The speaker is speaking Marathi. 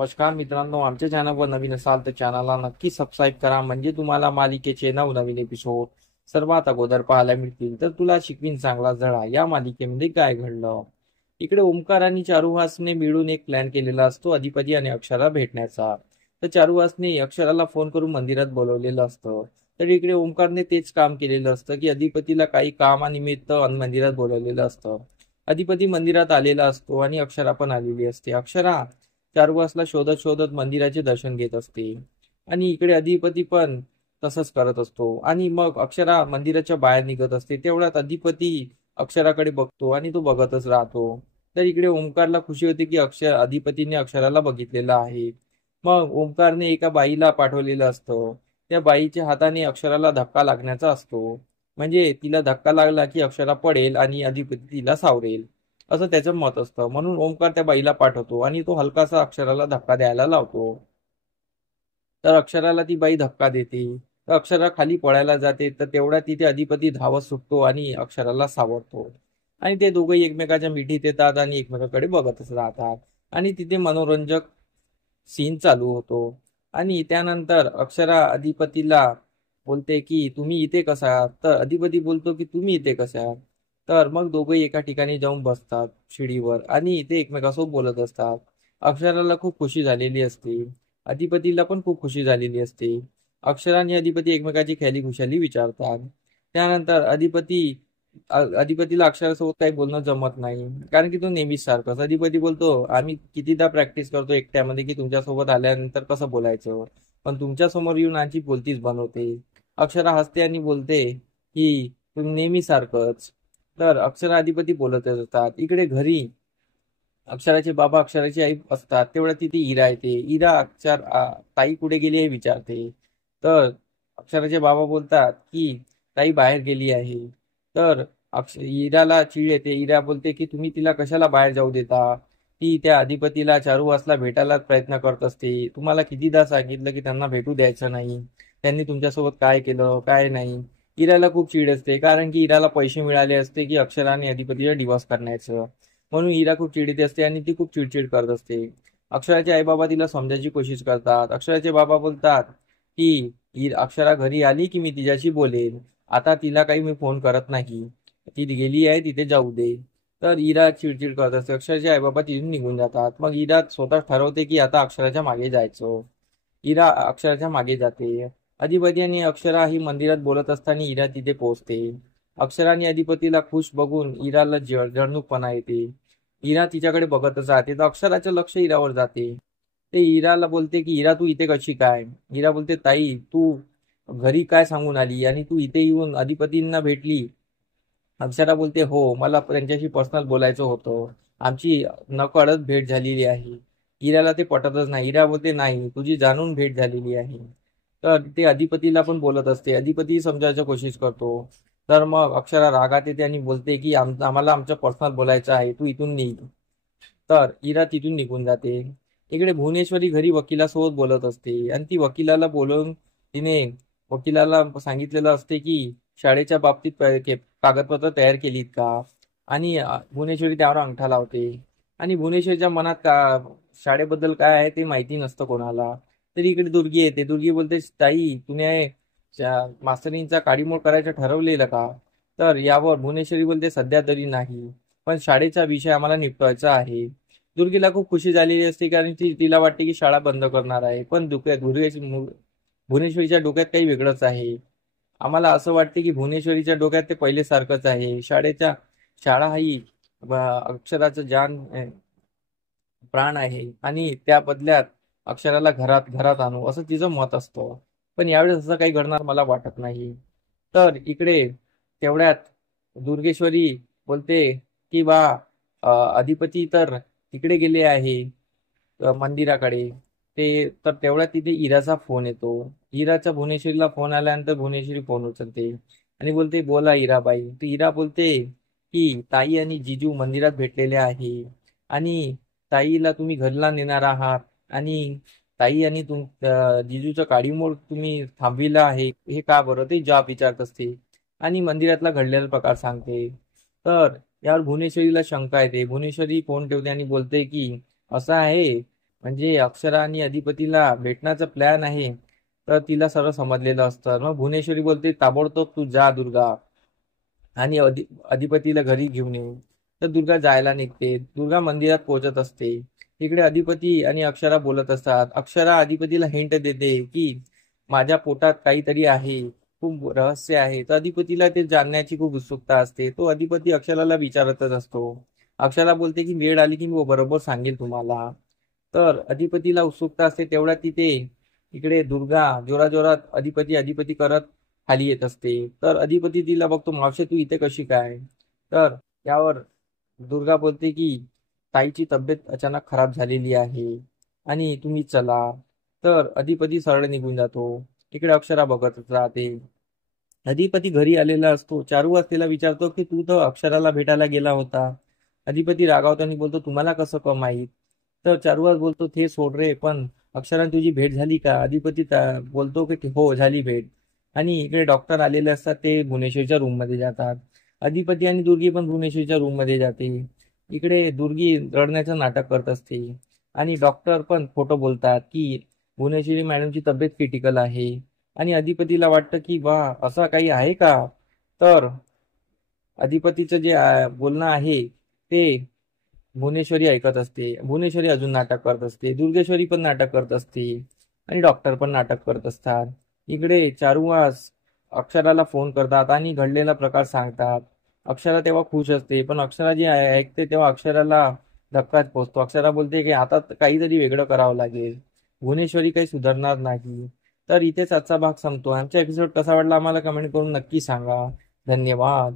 नमस्कार मित्रांनो, आमच्या चॅनलवर नवीन असाल तर चॅनलला नक्की सबस्क्राईब करा, म्हणजे तुम्हाला मालिकेचे नवनवीन एपिसोड सर्वात अगोदर पाहायला मिळतील. तर तुला शिकवीन चांगला झळा या मालिकेमध्ये काय घडलं. इकडे ओमकार आणि चारुहासने मिळून एक प्लॅन केलेला असतो अधिपती आणि अक्षरा भेटण्याचा. तर चारुहासने अक्षराला फोन करून मंदिरात बोलवलेलं असतं. तर इकडे ओमकारने तेच काम केलेलं असतं की अधिपतीला काही कामानिमित्त मंदिरात बोलवलेलं असतं. अधिपती मंदिरात आलेला असतो आणि अक्षरा पण आलेली असते. अक्षरा चारुहासला शोधत शोधत मंदिराचे दर्शन घेत असते आणि इकडे अधिपती पण तसंच करत असतो. आणि मग अक्षरा मंदिराच्या बाहेर निघत असते, तेवढ्यात अधिपती अक्षराकडे बघतो आणि तो बघतच राहतो. तर इकडे ओमकारला खुशी होते की अधिपतीने अक्षराला बघितलेलं आहे. मग ओमकारने एका बाईला पाठवलेलं असतं. त्या बाईच्या हाताने अक्षराला धक्का लागण्याचा असतो, म्हणजे तिला धक्का लागला की अक्षरा पडेल आणि अधिपती तिला सावरेल, असं त्याचं मत असतं. म्हणून ओमकार त्या बाईला पाठवतो आणि तो हलकासा अक्षराला धक्का द्यायला लावतो. तर अक्षराला ती बाई धक्का देते. तर अक्षरा खाली पडायला जाते. तर तेवढ्या तिथे अधिपती धावत सुटतो आणि अक्षराला सावरतो. आणि ते दोघंही एकमेकाच्या मिठीत येतात आणि एकमेकाकडे बघतच राहतात. आणि तिथे मनोरंजक सीन चालू होतो. आणि त्यानंतर अक्षरा अधिपतीला बोलते की तुम्ही इथे कसा आहात. तर अधिपती बोलतो की तुम्ही इथे कसे आहात. तर मग दोघंही एका ठिकाणी जाऊन बसतात शिडीवर आणि ते एकमेकासोबत बोलत असतात. अक्षराला खूप खुशी झालेली असते. अधिपतीला पण खूप खुशी झालेली असते. अक्षरा आणि अधिपती एकमेकाची ख्याली खुशाली विचारतात. त्यानंतर अधिपतीला अक्षरासोबत काही बोलणं जमत नाही, कारण की तो नेहमीच सारखाच. अधिपती बोलतो आम्ही कितीदा प्रॅक्टिस करतो एकट्यामध्ये की तुमच्यासोबत आल्यानंतर कसं बोलायचं, पण तुमच्या समोर येऊन आमची बोलतीच बनवते. अक्षरा हसते आणि बोलते की तुम्ही नेहमी सारखंच. तर अक्षरा अधिपती बोलतच असतात. इकडे घरी अक्षराचे बाबा अक्षराची आई असतात, तेवढ्या तिथे इरा येते. इरा ताई कुठे गेली हे विचारते. तर अक्षराचे बाबा बोलतात की ताई बाहेर गेली आहे. तर इराला चीड येते. इरा बोलते की तुम्ही तिला कशाला बाहेर जाऊ देता. ती त्या अधिपतीला चारुहासला भेटायला प्रयत्न करत असते. तुम्हाला कितीदा सांगितलं की त्यांना भेटू द्यायचं नाही, त्यांनी तुमच्यासोबत काय केलं काय नाही. इराला खूप चीड असते, कारण की इराला पैसे मिळाले असते की अक्षरा आणि अधिपतीला डिवोर्स करण्याचं. म्हणून इरा खूप चिडीत असते आणि ती खूप चिडचिड करत असते. अक्षराचे आई बाबा तिला समजायची कोशिश करतात. अक्षराचे बाबा बोलतात की अक्षरा घरी आली की मी तिच्याशी बोलेन, आता तिला काही मी फोन करत नाही, ती गेली आहे तिथे जाऊ दे. तर इरा चिडचिड करत असते. अक्षराचे आई बाबा तिथून निघून जातात. मग इरा स्वतः ठरवते की आता अक्षराच्या मागे जायचं. इरा अक्षराच्या मागे जाते. अधिपती आणि अक्षरा ही मंदिरात बोलत असताना इरा तिथे पोहोचते. अक्षरा आणि अधिपतीला खुश बघून इराला जळजळणूकपणा येते. इरा तिच्याकडे बघतच राहते. तर अक्षराचं लक्ष इरावर जाते. ते इराला बोलते की इरा तू इथे कशी काय. इरा बोलते ताई तू घरी काय सांगून आली आणि तू इथे येऊन अधिपतींना भेटली. अक्षरा बोलते हो, मला त्यांच्याशी पर्सनल बोलायचं होतं, आमची नकळत भेट झालेली आहे. इराला ते पटतच नाही. इरा बोलते नाही, तुझी जाणून भेट झालेली आहे. तर ते अधिपतीला पण बोलत असते. अधिपती समजायची कोशिश करतो. तर मग अक्षरा रागात येते आणि बोलते की आम्हाला आमचं पर्सनल बोलायचं आहे, तू इथून निघ. तर इरा तिथून निघून जाते. इकडे भुवनेश्वरी घरी वकिलासोबत बोलत असते आणि ती वकिलाला बोलवून तिने वकिलाला सांगितलेलं असते की शाळेच्या बाबतीत कागदपत्र तयार केलीत का. आणि भुवनेश्वरी त्यावर अंगठा लावते. आणि भुवनेश्वरीच्या मनात शाळेबद्दल काय आहे ते माहिती नसतं कोणाला. तरी इकडे दुर्गी येते. दुर्गी बोलते ताई तुने मास्तरींचा काडीमोड करायचं ठरवलेलं का. तर यावर भुवनेश्वरी बोलते सध्या तरी नाही, पण शाळेचा विषय आम्हाला निपटवायचा आहे. दुर्गीला खूप खुशी झालेली असते, कारण तिला वाटते की शाळा बंद करणार आहे. पण भुवनेश्वरीच्या डोक्यात काही वेगळंच आहे. आम्हाला असं वाटते की भुवनेश्वरीच्या डोक्यात ते पहिले सारखंच आहे. शाळा ही अक्षराचं प्राण आहे आणि त्या बदल्यात अक्षराला घरात घरात आणू असं तिचं मत असतं. पण यावेळेस असं काही घडणार मला वाटत नाही. तर इकडे तेवढ्यात दुर्गेश्वरी बोलते की अधिपती तर तिकडे गेले आहे मंदिराकडे. तर तेवढ्यात तिथे इराचा फोन येतो. इराचा भुवनेश्वरीला फोन आल्यानंतर भुवनेश्वरी फोन उचलते आणि बोलते बोला इराबाई. तर इरा बोलते की ताई आणि जिजू मंदिरात भेटलेले आहे आणि ताईला तुम्ही घरला नेणार आहात आणि ताई आणि जिजूचं काडीमोड तुम्ही थांबविला आहे हे का बरं, ते जॉब विचारत असते आणि मंदिरातला घडलेला प्रकार सांगते. तर यावर भुवनेश्वरीला शंका येते. भुवनेश्वरी फोन ठेवते आणि बोलते की असं आहे म्हणजे अक्षरा आणि अधिपतीला भेटण्याचा प्लॅन आहे. तर तिला सर्व समजलेलं असतं. मग भुवनेश्वरी बोलते, ताबडतोब तू जा दुर्गा, आणि अधिपतीला घरी घेऊन ये. तर दुर्गा जायला निघते. दुर्गा मंदिरात पोहोचत असते. इकडे अधिपती आणि अक्षरा बोलत असतात. अक्षरा अधिपतीला हिंट देते की माझ्या पोटात काहीतरी आहे, खूप रहस्य आहे. तर अधिपतीला ते जाणण्याची खूप उत्सुकता असते. तो अधिपती अक्षराला विचारतच असतो. अक्षरा बोलते की वेळ आली की मी बरोबर सांगेल तुम्हाला. तर अधिपतीला उत्सुकता असते तेवढ्यात तिथे इकडे दुर्गा जोराजोरात अधिपती अधिपती करत खाली येत असते. तर अधिपती तिला बघतो, मावशे तू इथे कशी काय? तर यावर दुर्गा बोलते की ताईची तब्येत अचानक खराब झालेली आहे आणि तुम्ही चला. तर अधिपती सरळ निघून जातो. इकडे अक्षरा बघतच राहते. अधिपती घरी आलेला असतो. चारुवास तिला विचारतो की तू तर अक्षराला भेटायला गेला होता. अधिपती रागावताना बोलतो, तुम्हाला कसं माहित? तर चारुवास बोलतो, ते सोड रे, पण अक्षराने तुझी भेट झाली का? अधिपती बोलतो की हो झाली भेट. आणि इकडे डॉक्टर आलेले असतात. ते भुवनेश्वरच्या रूम मध्ये जातात. अधिपती आणि दुर्गी पण भुवनेश्वरच्या रूम मध्ये जाते. इकडे दुर्गी रडण्याचं नाटक करत असते. आणि डॉक्टर पण खोटं बोलतात की भुवनेश्वरी मॅडमची तब्येत क्रिटिकल आहे. आणि अधिपतीला वाटतं की वा, असं काही आहे का? तर अधिपतीचं जे बोलणं आहे ते भुवनेश्वरी ऐकत असते. भुवनेश्वरी अजून नाटक करत असते. दुर्गेश्वरी पण नाटक करत असते. आणि डॉक्टर पण नाटक करत असतात. इकडे चारुवास अक्षराला फोन करतात आणि घडलेला प्रकार सांगतात. अक्षरा तेव्हा खुश असते, पण अक्षरा जी ऐकते तेव्हा अक्षराला धक्काच पोचतो. अक्षरा बोलते की आता काहीतरी वेगळं करावं लागेल. भुवनेश्वरी काही सुधारणार नाही. तर इथेच आजचा भाग संपतो. आमचा एपिसोड कसा वाटला आम्हाला कमेंट करून नक्की सांगा. धन्यवाद.